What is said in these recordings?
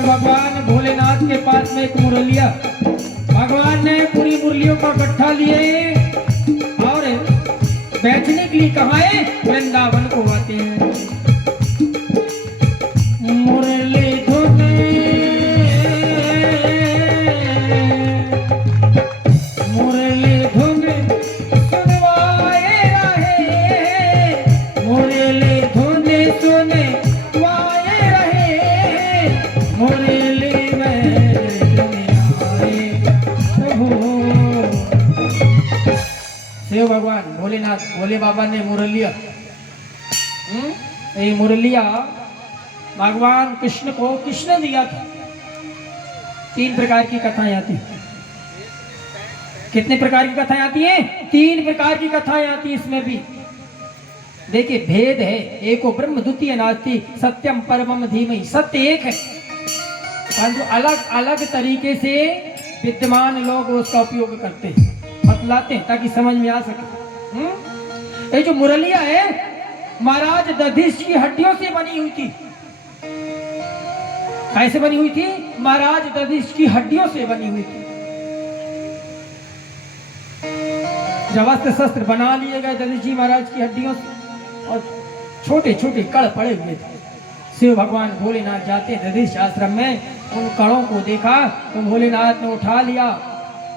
भगवान भोलेनाथ के पास में एक मुरलिया, भगवान ने पूरी मुरलियों का गट्ठा लिए और बेचने के लिए कहा है वृंदावन को आते हैं। मुरली धुने मुरली धुने सुनवाए रहे, मुरली धुने सुनवाए रहे, मुरली में आए प्रभु। शिव भगवान भोलेनाथ भोले बाबा ने मुरलिया, ये मुरलिया भगवान कृष्ण को कृष्ण दिया था। 3 प्रकार की कथाएं आती हैं। कितने प्रकार की कथाएं आती हैं? 3 प्रकार की कथाएं आती हैं। इसमें भी देखिए भेद है, एको ब्रह्म द्वितीय नास्ति सत्यम परमम धीमहि। सत्य एक है परंतु अलग अलग तरीके से विद्यमान लोग उसका उपयोग करते हैं, बतलाते हैं ताकि समझ में आ सके। ये जो मुरलिया है महाराज दधिच की हड्डियों से बनी हुई थी। कैसे बनी हुई थी? महाराज दधिच की हड्डियों से बनी हुई थी। जब अस्त्र शस्त्र बना लिए गए दधिच जी महाराज की हड्डियों से और छोटे छोटे कड़ पड़े हुए थे। शिव भगवान भोलेनाथ जाते दधिच आश्रम में, उन कड़ों को देखा तो भोलेनाथ ने उठा लिया,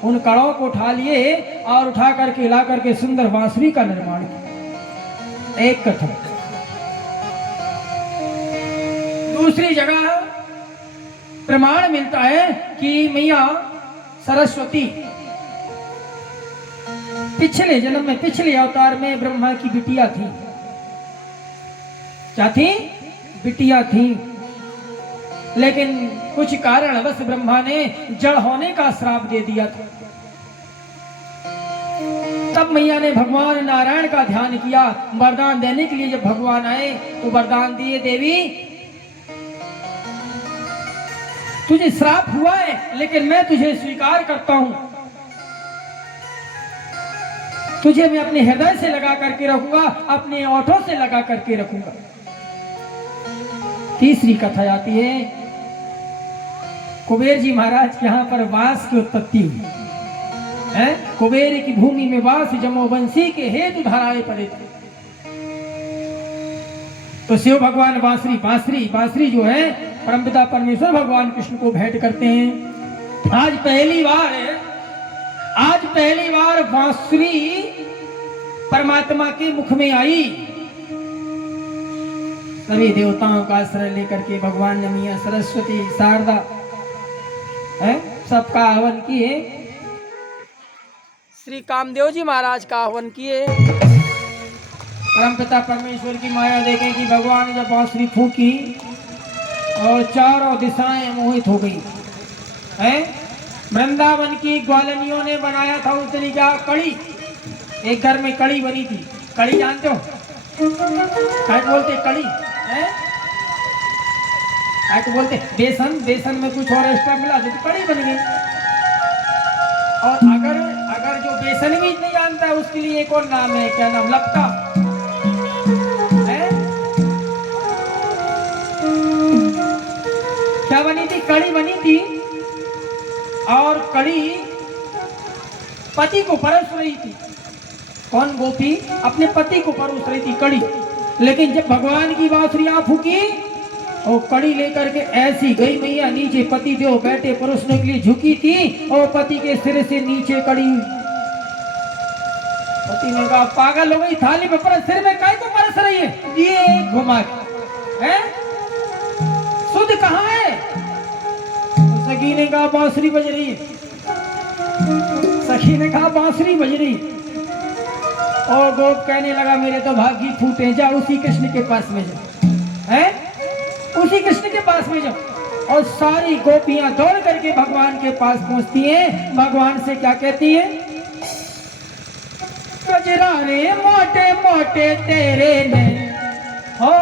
उन कड़ों को उठा लिए और उठा करके ला करके सुंदर बांसुरी का निर्माण किया। एक कथा। दूसरी जगह प्रमाण मिलता है कि मैया सरस्वती पिछले जन्म में, पिछले अवतार में ब्रह्मा की बिटिया थी। क्या थी? बिटिया थी। लेकिन कुछ कारणवश ब्रह्मा ने जड़ होने का श्राप दे दिया था। तब मैया ने भगवान नारायण का ध्यान किया। वरदान देने के लिए जब भगवान आए तो वरदान दिए, देवी तुझे श्राप हुआ है लेकिन मैं तुझे स्वीकार करता हूं, तुझे मैं अपने हृदय से लगा करके रखूंगा, अपने ओठों से लगा करके रखूंगा। तीसरी कथा आती है, कुबेर जी महाराज के यहाँ पर बांस की उत्पत्ति हुई है। कुबेर की भूमि में बांस जमोवंशी के हेतु धाराएं पड़े थे। तो शिव भगवान बांसुरी जो है परमपिता परमेश्वर भगवान कृष्ण को भेंट करते हैं। आज पहली बार बांसुरी परमात्मा के मुख में आई। सभी देवताओं का आश्रय लेकर के भगवान ने मैया सरस्वती, शारदा है सबका आह्वान किए। श्री कामदेव जी महाराज का आह्वान किए। परमपिता परमेश्वर की माया देखें कि भगवान ने जब बांसुरी फूकी और चारों दिशाएं मोहित हो गई हैं। वृंदावन की ग्वालनियों ने बनाया था उस दिन क्या कड़ी, एक घर में कड़ी बनी थी। कड़ी जानते हो? क्या बोलते कड़ी है? क्या बोलते बेसन में कुछ और एक्स्ट्रा मिला तो कड़ी बन गई। और अगर जो बेसन भी नहीं जानता है उसके लिए एक और नाम है, क्या नाम? लपका है। क्या बनी थी? कड़ी बनी थी और कड़ी पति को परोस रही थी। कौन? गोपी अपने पति को परोस रही थी कड़ी। लेकिन जब भगवान की बांसुरी फूकी और कड़ी लेकर के ऐसी गई मैया नीचे, पति जो बैठे परोसने के लिए झुकी थी और पति के सिर से नीचे कड़ी। पति ने कहा पागल हो गई, थाली में पर सिर में काय को परस रही है? ये घुमा के है, शुद्ध कहाँ है? सखी ने कहा बांसुरी बज रही है। सखी ने कहा बांसुरी बज रही। और गोप कहने लगा मेरे तो भाग्य फूटे, जा उसी कृष्ण के पास में जाओ, है उसी कृष्ण के पास में जाओ। और सारी गोपियां दौड़ करके भगवान के पास पहुंचती हैं। भगवान से क्या कहती है? गजरा रे मोटे मोटे तेरे ने हो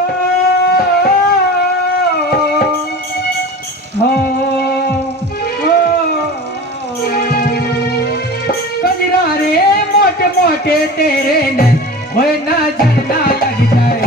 गजरा रे मोटे मोटे तेरे ने हो ना झरना लग जाए।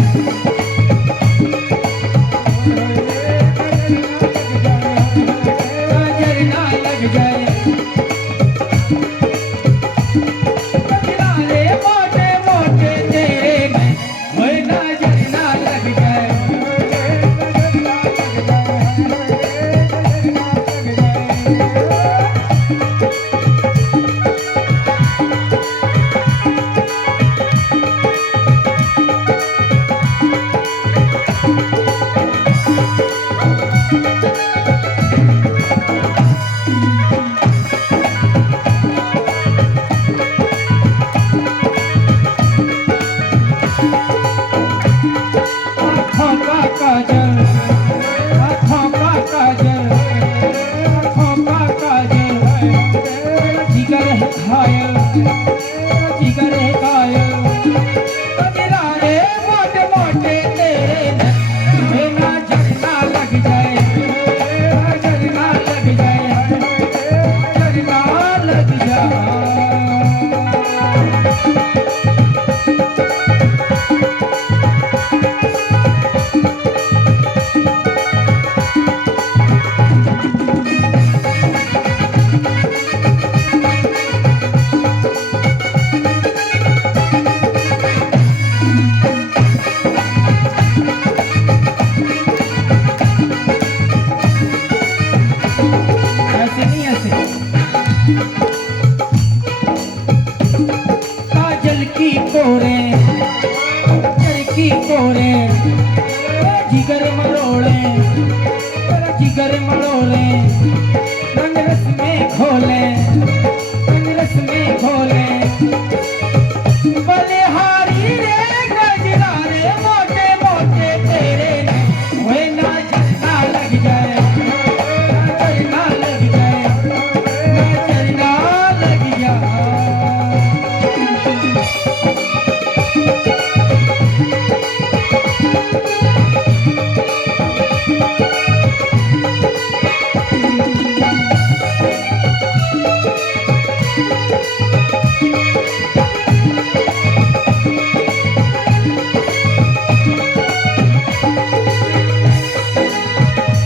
का काजल, आँखों का काजल, आँखों का काजल, जिगर है घायल, जिगर है घायल, कजरारे मोटे मोटे तेरे ना झरना लग जाए, झरना लग जाए, झरना लग जाए। ऐसे नहीं ऐसे। काजल की कोरे, जर की कोरे, जिगर मरोड़े, जिगर मरोड़े, रंग रस में घोले, रंग रस में घोले, बलिहारी रे गजरारे मोटे मोटे तेरे वे ना झरना लग जाए, झरना लग जाए, झरना लग जाए।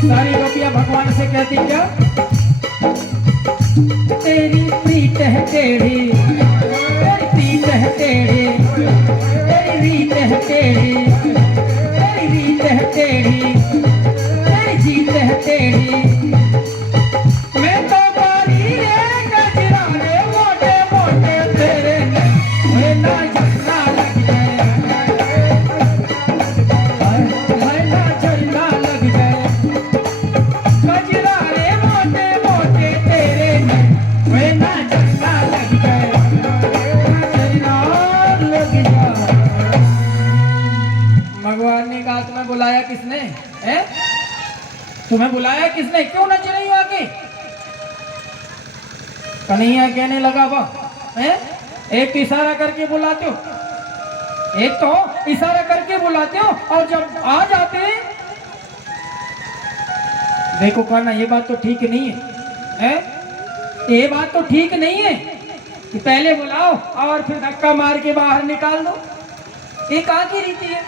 सारी गोपियां भगवान से कहती क्या? तेरी प्रीत है टेढ़ी, तेरी प्रीत है टेढ़ी, तेरी रीत है टेढ़ी, तेरी रीत है टेढ़ी, तेरी जीत है टेढ़ी, मैं तो बारी रे गजरारे मोटे मोटे तेरे वे ना झरना लग जाए, हाय ना झरना लग जाए, गजरारे मोटे मोटे तेरे वे ना झरना लग जाए, झरना लग जाए। भगवान ने कहा तुम्हें बुलाया किसने है? तुम्हें बुलाया किसने? क्यों नच रही हो आके? कन्हैया कहने लगा वाह है, एक तो इशारा करके बुलाते हो, एक तो इशारा करके बुलाते हो और जब आ जाते हैं देखो कहना ये बात तो ठीक नहीं है, ये बात तो ठीक नहीं है कि पहले बुलाओ और फिर धक्का मार के बाहर निकाल दो, ये कहाँ की रीति है?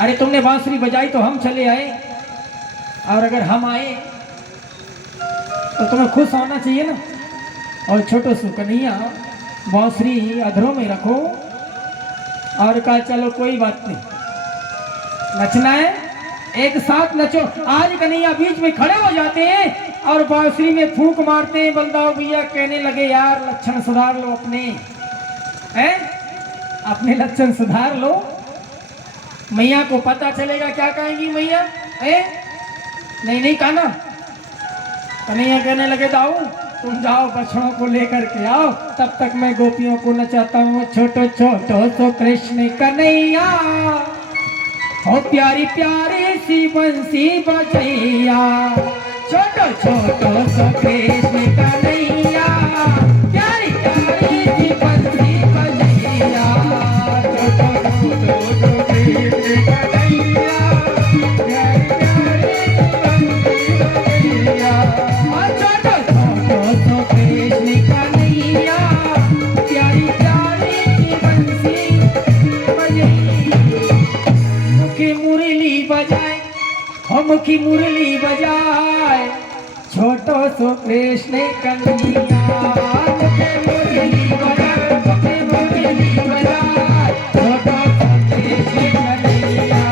अरे तुमने बांसुरी बजाई तो हम चले आए, और अगर हम आए तो तुम्हें खुश होना चाहिए ना। और छोटो सु कन्हैया बांसुरी अधरों में रखो और कहा चलो कोई बात नहीं, नचना है एक साथ नचो। आज कन्हैया बीच में खड़े हो जाते हैं और बांसुरी में फूंक मारते हैं। बलदाऊ भैया कहने लगे यार लक्षण सुधार लो अपने, हैं अपने लक्षण सुधार लो, मैया को पता चलेगा क्या कहेंगी मैया है? नहीं नहीं कहना। कन्हैया कहने लगे दाऊ तुम जाओ बछड़ों को लेकर के आओ, तब तक मैं गोपियों को नचाता हूँ। छोटो छोटो सो कृष्ण कन्हैया, हो प्यारी प्यारी सी बंसी बजैया। छोटो छोटो सो कृष्ण कन्हैया, प्यारी प्यारी सी बंसी बजैया। छोटो छोटो सो कृष्ण कन्हैया, प्यारी प्यारी सी बंसी बजैया। छोटो छोटो सो कृष्ण कन्हैया, प्यारी प्यारी सी बंसी बजैया। मुखी मुरली बजाए, हो मुखी मुरली बजाए, छोटो सो कृष्ण कन्हैया। मुखी मुरली बजाए, मुखी मुरली बजाए, छोटो सो कृष्ण कन्हैया।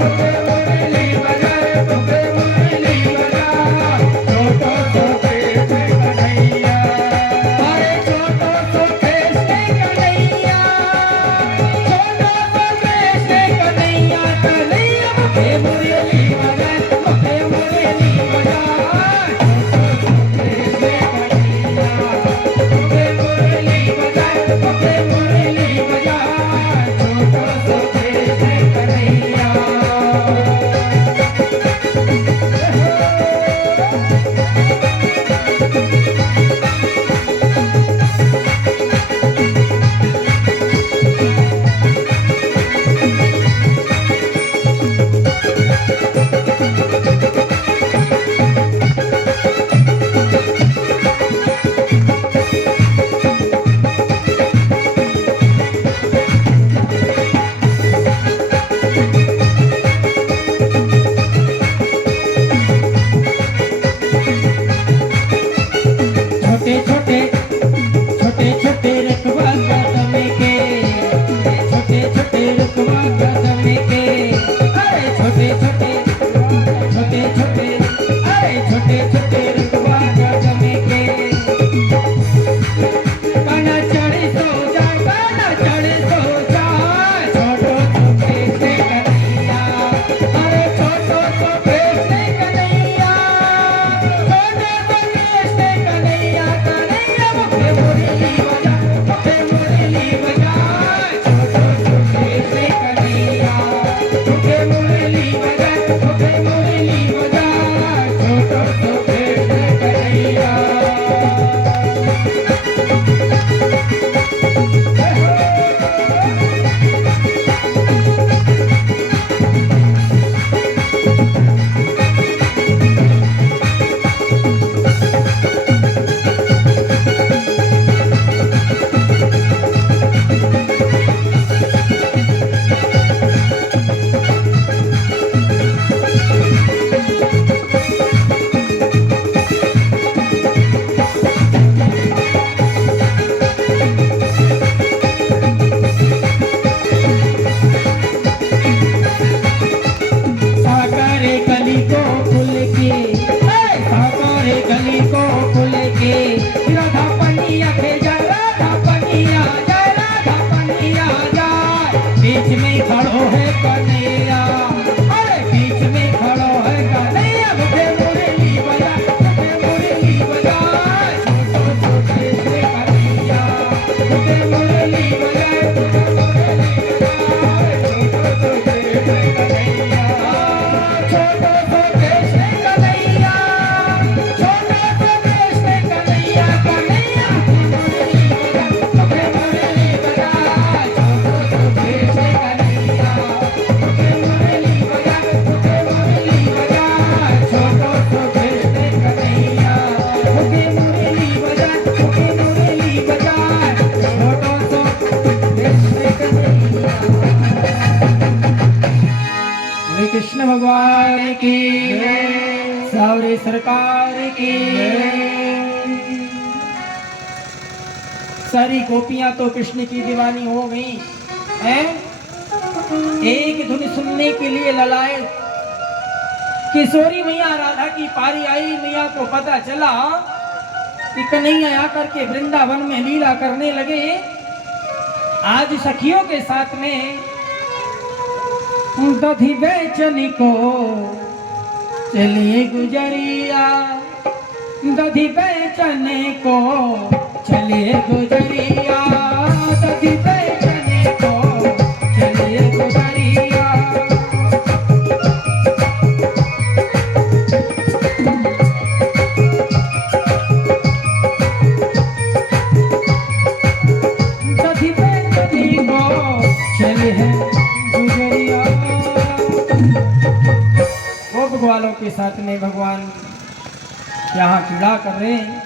मुखी मुरली बजाए, मुखी मुरली बजाए, छोटो सो कृष्ण कन्हैया। अरे छोटो सो कृष्ण कन्हैया, छोटो सो कृष्ण कन्हैया, कन्हैया मुखी मुरली बजाए, मुखी मुरली बजाए, छोटो सो कृष्ण कन्हैया। मुखी मुरली मुरली बजाए, मुरली बजाए, छोटो सो कृष्ण कन्हैया। बीच में खड़ो है कन्हैया, अरे बीच में खड़ो है कन्हैया, मुझे मुरली बजा, मुझे मुरली बजा, छोटो सो कृष्ण कन्हैया, मुझे मुरली बजा, मुझे मुरली बजा, छोटो सो कृष्ण कन्हैया, छोटो सो कृष्ण कन्हैया, छोटो सो कृष्ण कन्हैया, कन्हैया मुरली बजा, मुझे मुरली बजा, छोटो सो कृष्ण कन्हैया, मुझे मुरली बजा, मुझे मुरली बजा, छोटो सो कृष्ण कन्हैया, मुझे मुरली बजा, मुझे मुरली बजा, छोटो सो कृष्ण कन्हैया। श्री कृष्ण भगवान की सावरी सरकार की। सारी गोपियां तो कृष्ण की दीवानी हो गई हैं। एक धुन सुनने के लिए ललाए किशोरी मैया राधा की पारी आई। मैया को पता चला कि कन्हैया आकर के वृंदावन में लीला करने लगे। आज सखियों के साथ में दधी बेचनी को चलिए गुजरिया, दधी बेचने को चलिए गुजरिया, दधी बेचने को चलिए गुजरिया। दधी बेचने को चलिए गुजरिया। गोप ग्वालों के साथ में भगवान यहाँ क्रीड़ा कर रहे हैं।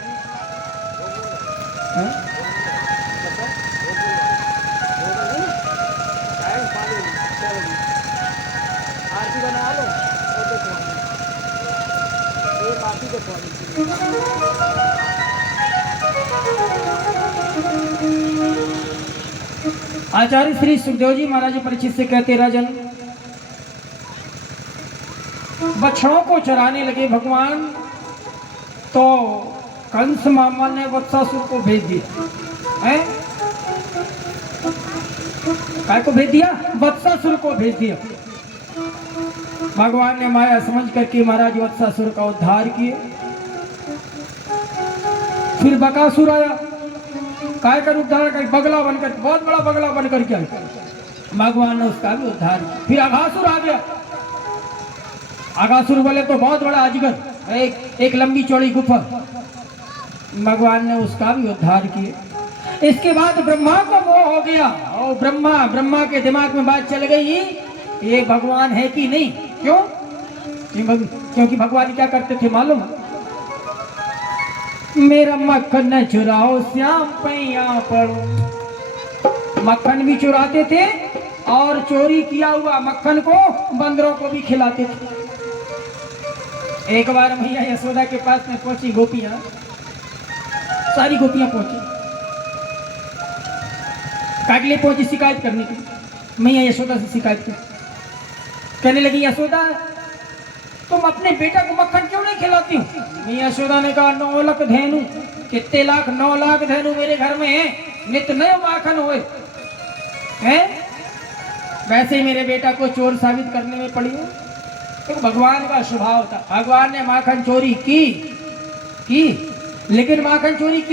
आचार्य श्री सुखदेव जी महाराज परीक्षित से कहते, राजन बछड़ों को चराने लगे भगवान, तो कंस मामा ने वत्सासुर को भेज दिया है। काय को भेज दिया? वत्सासुर को भेज दिया। भगवान ने माया समझ करके महाराज वत्सासुर का उद्धार किए। फिर बकासुर आया, काय कर उद्धार कर, बगला बनकर, बहुत बड़ा बगला बनकर के आया। भगवान ने उसका भी उद्धार किया। फिर अघासुर आ गया। अघासुर बोले तो बहुत बड़ा अजगर, एक लंबी चौड़ी गुफा। भगवान ने उसका भी उद्धार किया। इसके बाद ब्रह्मा को मोह हो गया और ब्रह्मा के दिमाग में बात चल गई, ये भगवान है कि नहीं। क्यों? क्योंकि भगवान क्या करते थे मालूम? मेरा मक्खन न चुराओ श्याम पैया पड़ो। मक्खन भी चुराते थे और चोरी किया हुआ मक्खन को बंदरों को भी खिलाते थे। एक बार मैया यशोदा के पास में पहुंची गोपियां, सारी गोपियां पहुंची, काटले पहुंची शिकायत करने की। मैया यशोदा से शिकायत की, कहने लगी, यशोदा तुम अपने बेटा को मक्खन क्यों नहीं खिलाती हो? मैया यशोदा ने कहा, 9 लाख धेनु। कितने लाख? 9 लाख धेनु मेरे घर में है, नित नए माखन हुए हैं। वैसे ही मेरे बेटा को चोर साबित करने में पड़ी हो। तो भगवान का स्वभाव था, भगवान ने माखन चोरी की, लेकिन माखन चोरी की